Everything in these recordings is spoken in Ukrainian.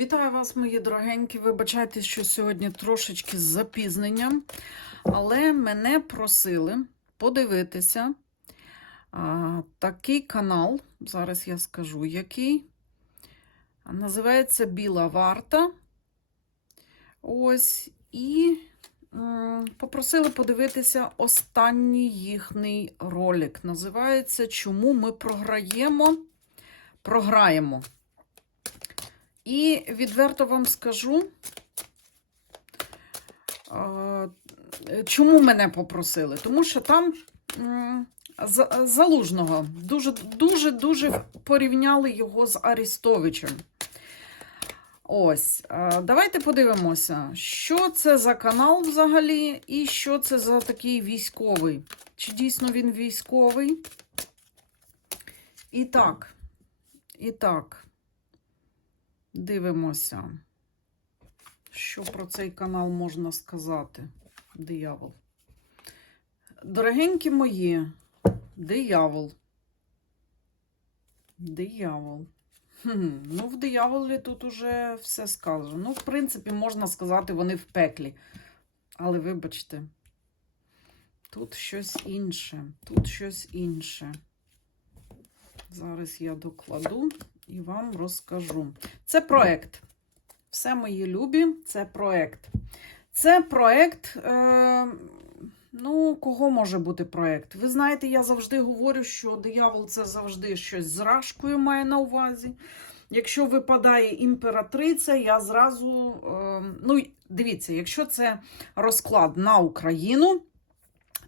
Вітаю вас, мої дорогенькі. Вибачайте, що сьогодні трошечки з запізненням, але мене просили подивитися а, такий канал. Зараз я скажу, який. Називається Біла Варта. Ось. І попросили подивитися останній їхній ролик. Називається Чому ми програємо? Програємо. І відверто вам скажу, чому мене попросили? Тому що там залужного дуже дуже дуже порівняли його з Арістовичем. Ось, давайте подивимося, що це за канал взагалі, і що це за такий військовий. Чи дійсно він військовий? І так, і так. Дивимося, що про цей канал можна сказати. Диявол. Дорогенькі мої, диявол. Диявол. Хм, ну, в дияволі тут уже все сказано. Ну, в принципі, можна сказати, вони в пеклі. Але вибачте, тут щось інше. Тут щось інше. Зараз я докладу і вам розкажу. Це проект. Все мої любі, це проект. Це проект. Е, ну, кого може бути проект? Ви знаєте, я завжди говорю, що диявол це завжди щось з рашкою має на увазі. Якщо випадає імператриця, я зразу. Е, ну, дивіться, якщо це розклад на Україну,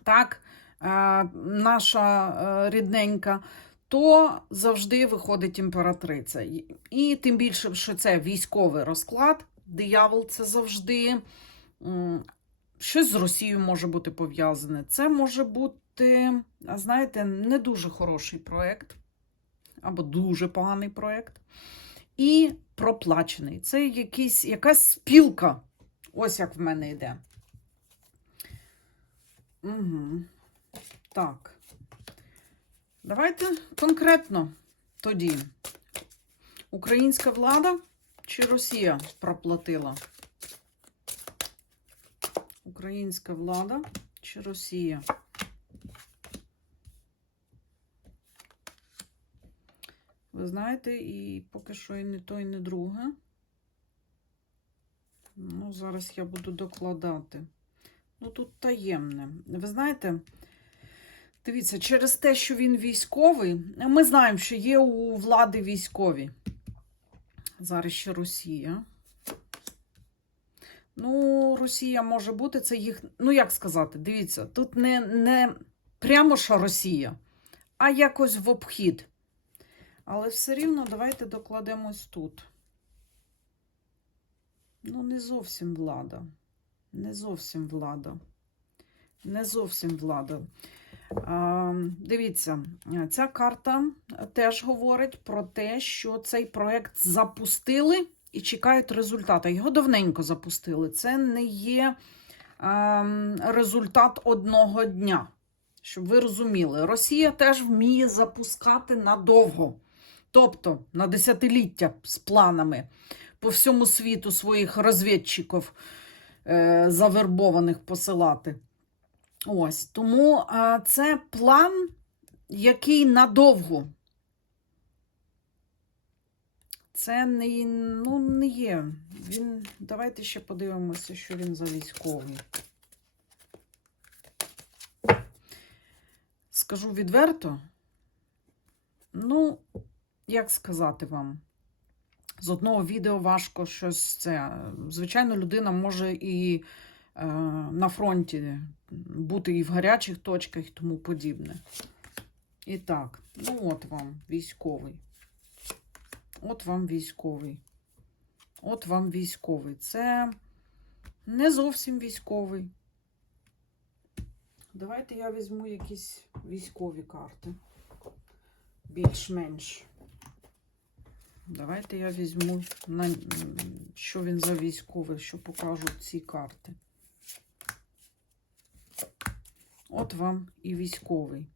так, е, наша е, рідненька то завжди виходить імператриця. І, тим більше, що це військовий розклад, диявол це завжди щось з Росією може бути пов'язане. Це може бути, знаєте, не дуже хороший проєкт, або дуже поганий проєкт. І проплачений. Це якийсь, якась спілка. Ось як в мене йде. Угу. Так. Давайте конкретно тоді. Українська влада чи Росія проплатила? Українська влада чи Росія? Ви знаєте, і поки що і не то, і не друге. Ну, зараз я буду докладати. Ну, тут таємне. Ви знаєте, Дивіться, через те, що він військовий, ми знаємо, що є у влади військові. Зараз ще Росія. Ну, Росія може бути, це їх. Ну, як сказати, дивіться, тут не, не прямо що Росія, а якось в обхід. Але все рівно давайте докладемось тут. Ну, не зовсім влада. Не зовсім влада. Не зовсім влада. А, Дивіться, ця карта теж говорить про те, що цей проект запустили і чекають результата. Його давненько запустили. Це не є результат одного дня. Щоб ви розуміли, Росія теж вміє запускати надовго, тобто на десятиліття з планами по всьому світу своїх розвідчиків е, завербованих посилати. Ось, тому це план, який надовго. Це не, ну, не є. Він, давайте ще подивимося, що він за військовий. Скажу відверто. Ну, як сказати вам, з одного відео важко щось це. Звичайно, людина може і е, на фронті бути і в гарячих точках і тому подібне. І так, ну от вам військовий. От вам військовий. От вам військовий. Це не зовсім військовий. Давайте я візьму якісь військові карти. Більш-менш. Давайте я візьму, на, що він за військовий, що покажуть ці карти. От вам і військовий.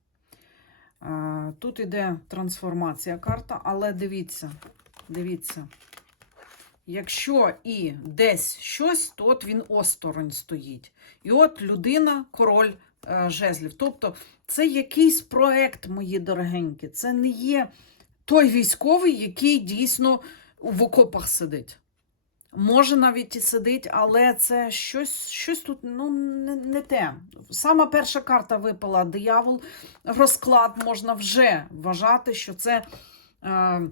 Тут іде трансформація карта, але дивіться, дивіться, якщо і десь щось, то от він осторонь стоїть. І от людина, король е, жезлів. Тобто це якийсь проект, мої дорогенькі. Це не є той військовий, який дійсно в окопах сидить. Може навіть і сидить, але це щось, щось тут ну, не, не те. Сама перша карта випала диявол. Розклад можна вже вважати, що це, е,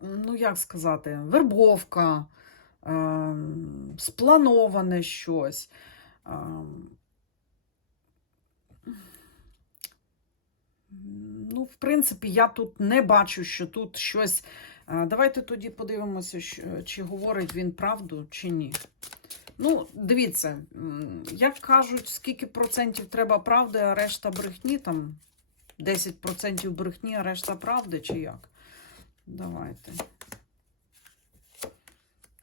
ну як сказати, вербовка, е, сплановане щось. Е, ну, в принципі, я тут не бачу, що тут щось. Давайте тоді подивимося, чи говорить він правду, чи ні. Ну, дивіться, як кажуть, скільки процентів треба правди, а решта брехні, там 10% брехні, а решта правди, чи як? Давайте.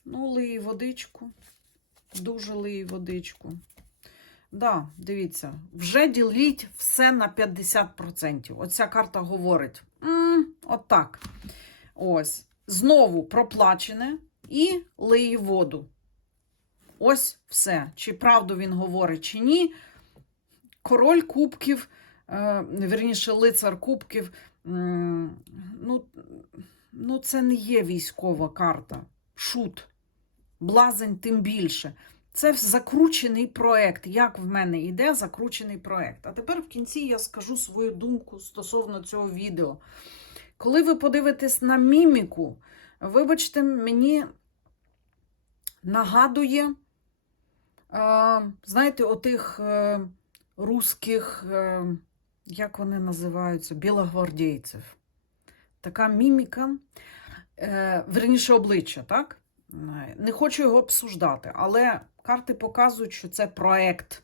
Ну, лий водичку. Дуже лий водичку. Да, дивіться, вже діліть все на 50%. Оця карта говорить. М, от так. Ось. Знову проплачене і лиє воду. Ось все. Чи правду він говорить, чи ні. Король кубків, е, вірніше, лицар кубків. Ну, ну, це не є військова карта. Шут. Блазень тим більше. Це закручений проект. Як в мене йде закручений проект. А тепер в кінці я скажу свою думку стосовно цього відео. Коли ви подивитесь на міміку, вибачте, мені нагадує, е, знаєте, отих е, русських, е, як вони називаються, білогвардійців. Така міміка, верніше обличчя, так? Не хочу його обсуждати, але карти показують, що це проект.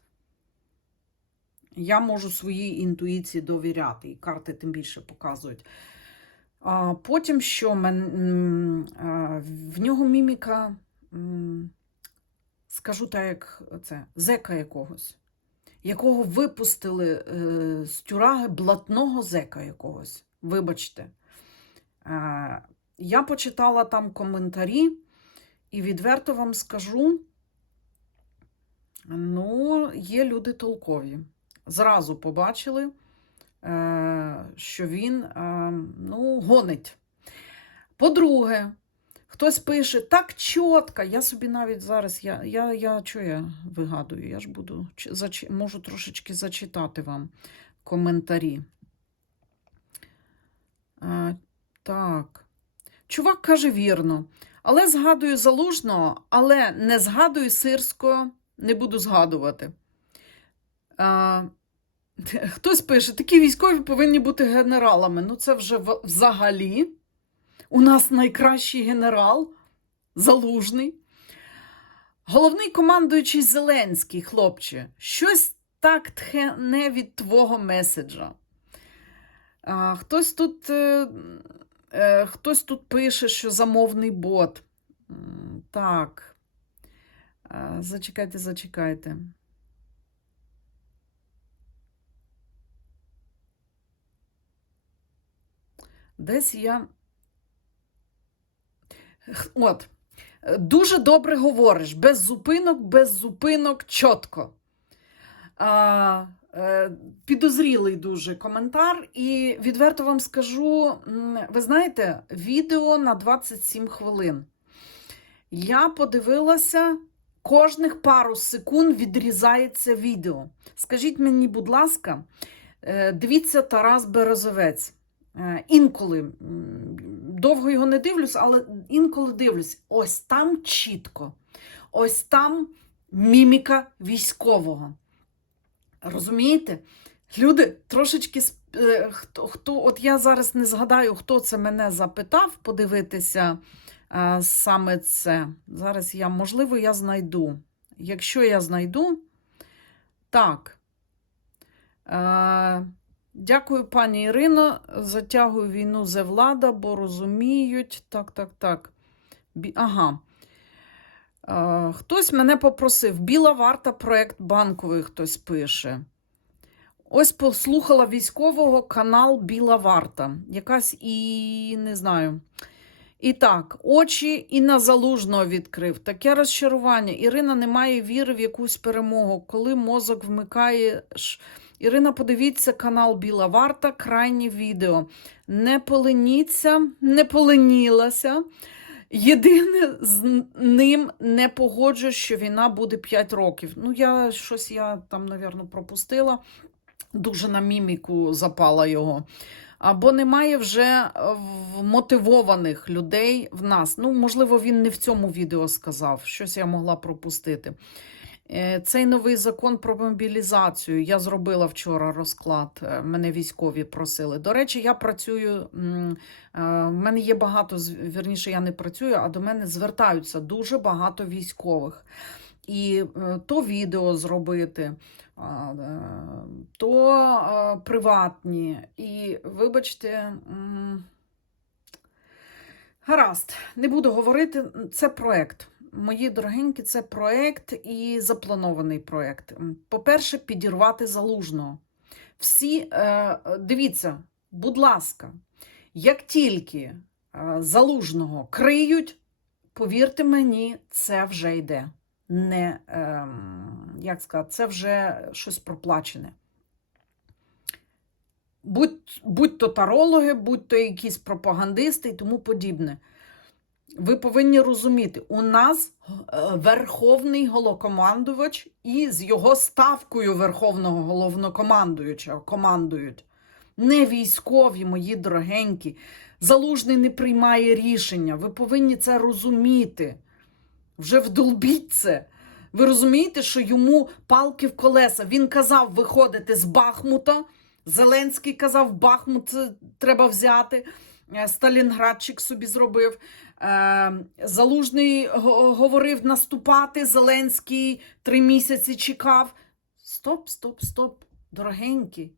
Я можу своїй інтуїції довіряти, і карти тим більше показують. А потім що в нього міміка, скажу так, як це, зека якогось, якого випустили е, з тюраги блатного зека якогось. Вибачте. Я почитала там коментарі, і відверто вам скажу: ну, є люди толкові. Зразу побачили що він е, ну, гонить. По-друге, хтось пише так чітко, я собі навіть зараз, я, я, я що я вигадую, я ж буду можу трошечки зачитати вам коментарі. Е, так. Чувак каже вірно, але згадую залужного, але не згадую сирського, не буду згадувати. Хтось пише, такі військові повинні бути генералами. Ну, це вже взагалі. У нас найкращий генерал Залужний. Головний командуючий Зеленський, хлопче, щось так тхе не від твого меседжа. А, хтось, тут, е, е, хтось тут пише, що замовний бот. Так. Е, зачекайте, зачекайте. Десь я. От. Дуже добре говориш, без зупинок, без зупинок, чітко. А, е, підозрілий дуже коментар. І відверто вам скажу: ви знаєте, відео на 27 хвилин. Я подивилася, кожних пару секунд відрізається відео. Скажіть мені, будь ласка, е, дивіться Тарас Березовець. Е, Інколи довго його не дивлюсь, але інколи дивлюсь. Ось там чітко, ось там міміка військового. Розумієте? Люди трошечки е, хто, хто, от я зараз не згадаю, хто це мене запитав подивитися е, саме це. Зараз я, можливо, я знайду. Якщо я знайду, так. Е, Дякую, пані Ірино. Затягую війну за влада, бо розуміють. Так, так, так. Бі... Ага. Е, хтось мене попросив. Біла варта проект банковий хтось пише. Ось послухала військового канал Біла Варта. Якась і не знаю. І так, очі і на залужного відкрив. Таке розчарування. Ірина не має віри в якусь перемогу. Коли мозок вмикає. Ірина, подивіться канал Біла Варта, крайнє відео. Не поленіться, не поленілася. Єдине з ним не погоджу, що війна буде 5 років. Ну, я щось я там, напевно, пропустила. Дуже на міміку запала його. Або немає вже мотивованих людей в нас. Ну, можливо, він не в цьому відео сказав, щось я могла пропустити. Е, Цей новий закон про мобілізацію я зробила вчора розклад. е, Мене військові просили. До речі, я працюю. е, В мене є багато, вірніше, я не працюю, а до мене звертаються дуже багато військових. І то відео зробити, то приватні. І вибачте, гаразд, не буду говорити, це проект. Мої дорогенькі, це проект і запланований проект. По-перше, підірвати залужного. Всі, е, дивіться, будь ласка, як тільки е, залужного криють, повірте мені, це вже йде. Не, як сказати, це вже щось проплачене. Будь, будь то тарологи, будь то якісь пропагандисти і тому подібне. Ви повинні розуміти, у нас е, верховний головнокомандувач і з його ставкою верховного головнокомандуючого командують. Не військові, мої дорогенькі. Залужний не приймає рішення. Ви повинні це розуміти. Вже вдолбіть це. Ви розумієте, що йому палки в колеса. Він казав виходити з Бахмута. Зеленський казав, Бахмут треба взяти. Е, Сталінградчик собі зробив. Е, Залужний говорив наступати. Зеленський три місяці чекав. Стоп, стоп, стоп, дорогенькі.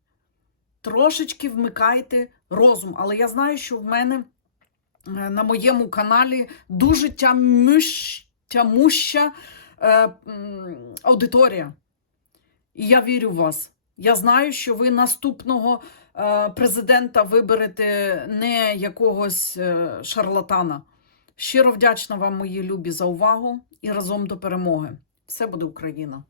Трошечки вмикайте розум. Але я знаю, що в мене е, на моєму каналі дуже тямущ, тямуща е, аудиторія. І я вірю в вас. Я знаю, що ви наступного президента виберете не якогось е, шарлатана. Щиро вдячна вам, мої любі, за увагу і разом до перемоги. Все буде Україна!